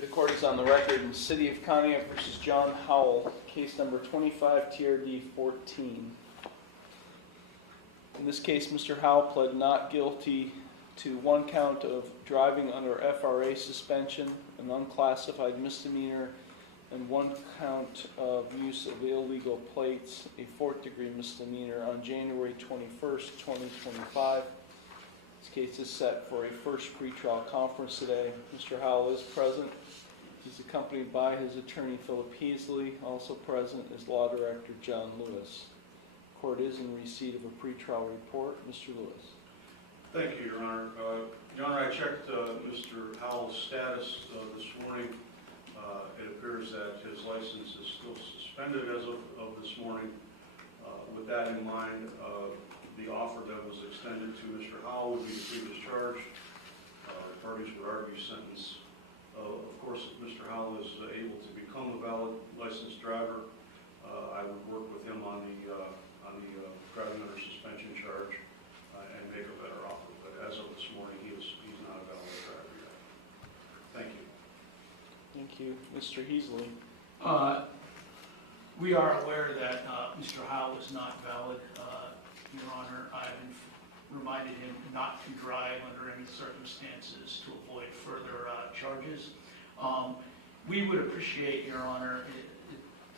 The court is on the record in City of Conneaut versus John Howell, case number 25 TRD 14. In this case, Mr. Howell pled not guilty to one count of driving under FRA suspension, an unclassified misdemeanor, and one count of use of illegal plates, a fourth-degree misdemeanor, on January 21st, 2025. This case is set for a first pretrial conference today. Mr. Howell is present. He's accompanied by his attorney, Philip Heasley. Also present is Law Director John Lewis. The court is in receipt of a pretrial report. Mr. Lewis. Thank you, Your Honor. Your Honor, I checked Mr. Howell's status this morning. It appears that his license is still suspended as of this morning. With that in mind, the offer that was extended to Mr. Howell would be to free discharge. The parties would argue sentence. Of course, if Mr. Howell is able to become a valid licensed driver, I would work with him on the driving under suspension charge and make a better offer. But as of this morning, he's not a valid driver yet. Thank you. Thank you. Mr. Heasley. We are aware that Mr. Howell is not valid, Your Honor. I've reminded him not to drive under any circumstances to avoid further charges. We would appreciate, Your Honor,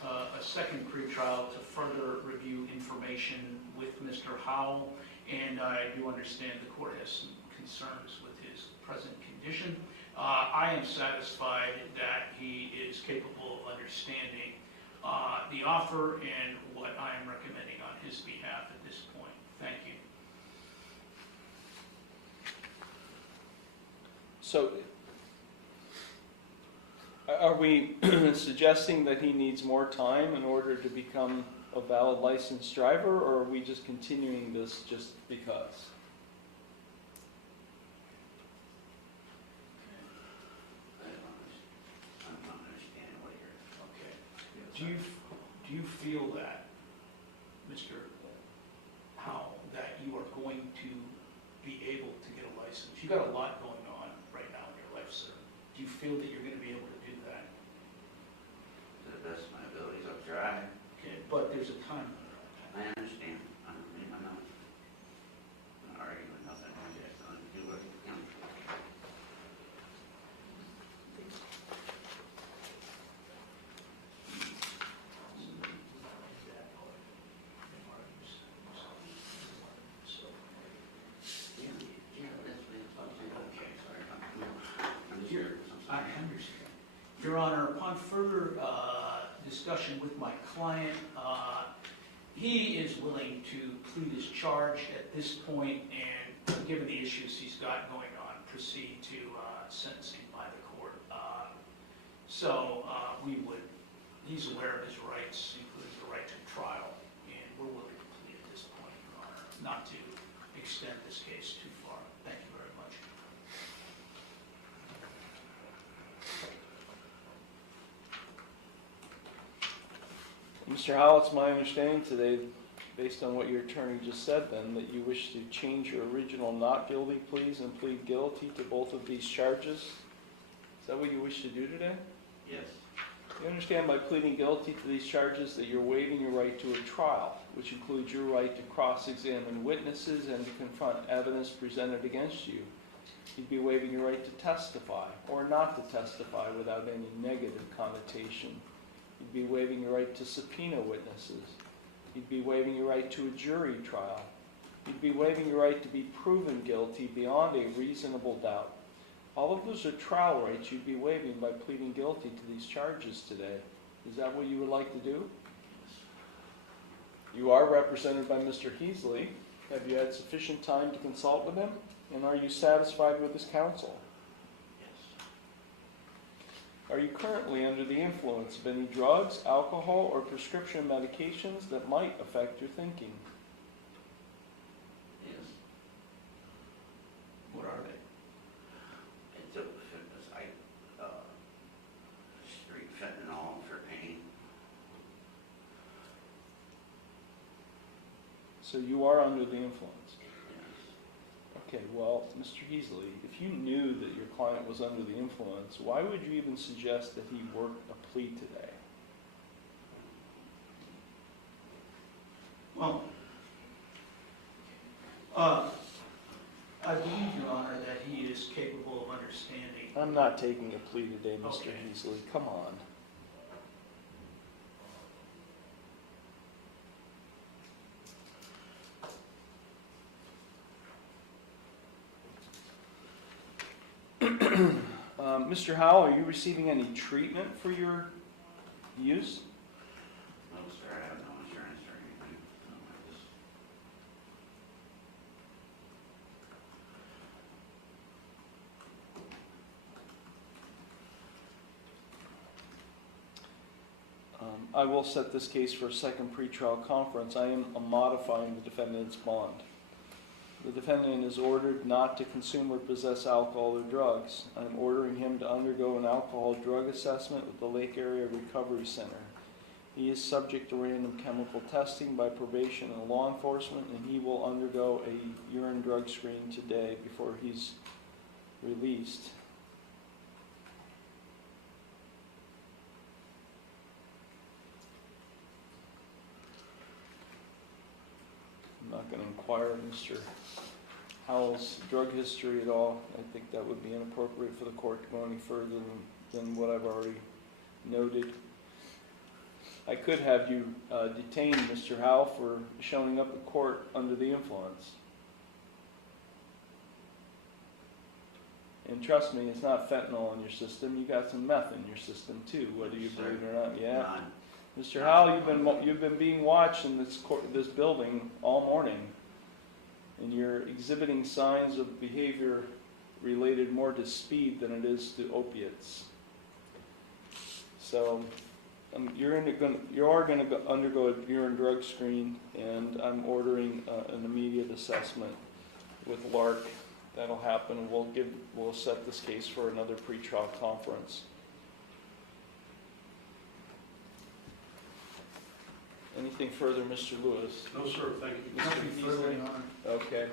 a second pretrial to further review information with Mr. Howell, and I do understand the court has some concerns with his present condition. I am satisfied that he is capable of understanding the offer and what I am recommending on his behalf at this point. Thank you. So, are we suggesting that he needs more time in order to become a valid licensed driver, or are we just continuing this just because? I'm not understanding what you're... Okay. Do you feel that, Mr. Howell, that you are going to be able to get a license? You've got a lot going on right now in your life, sir. Do you feel that you're going to be able to do that? To the best of my abilities, I'll try. Okay, but there's a time limit on that. I understand. I'm not arguing with nothing. I'm just going to do what I can. I understand. Your Honor, upon further discussion with my client, he is willing to plead his charge at this point and, given the issues he's got going on, proceed to sentencing by the court. He's aware of his rights, including the right to trial, and we're willing to plead at this point, Your Honor, not to extend this case too far. Thank you very much. Mr. Howell, it's my understanding today, based on what your attorney just said then, that you wish to change your original not guilty pleas and plead guilty to both of these charges. Is that what you wish to do today? Yes. You understand by pleading guilty to these charges that you're waiving your right to a trial, which includes your right to cross-examine witnesses and to confront evidence presented against you. You'd be waiving your right to testify or not to testify without any negative connotation. You'd be waiving your right to subpoena witnesses. You'd be waiving your right to a jury trial. You'd be waiving your right to be proven guilty beyond a reasonable doubt. All of those are trial rights you'd be waiving by pleading guilty to these charges today. Is that what you would like to do? You are represented by Mr. Heasley. Have you had sufficient time to consult with him? And are you satisfied with his counsel? Yes. Are you currently under the influence of any drugs, alcohol, or prescription medications that might affect your thinking? Yes. What are they? I took street fentanyl for pain. So you are under the influence. Yes. Okay, well, Mr. Heasley, if you knew that your client was under the influence, why would you even suggest that he work a plea today? Well, I believe, Your Honor, that he is capable of understanding. I'm not taking a plea today, Mr. Okay. Heasley. Come on. Mr. Howell, are you receiving any treatment for your use? No, sir, I have no insurance or anything. No, I just, I will set this case for a second pretrial conference. I am modifying the defendant's bond. The defendant is ordered not to consume or possess alcohol or drugs. I'm ordering him to undergo an alcohol drug assessment with the Lake Area Recovery Center. He is subject to random chemical testing by probation and law enforcement, and he will undergo a urine drug screen today before he's released. I'm not going to inquire Mr. Howell's drug history at all. I think that would be inappropriate for the court to go any further than what I've already noted. I could have you detain Mr. Howell for showing up at court under the influence. And trust me, it's not fentanyl in your system. You got some meth in your system too, whether you believe it or not. Yeah. none. Mr. Howell, you've been being watched in this building all morning, and you're exhibiting signs of behavior related more to speed than it is to opiates. So you are going to undergo a urine drug screen, and I'm ordering an immediate assessment with LARC. That'll happen. We'll set this case for another pretrial conference. Anything further, Mr. Lewis? No, sir, thank you. Mr. Nothing further, Heasley? Your Honor. Okay.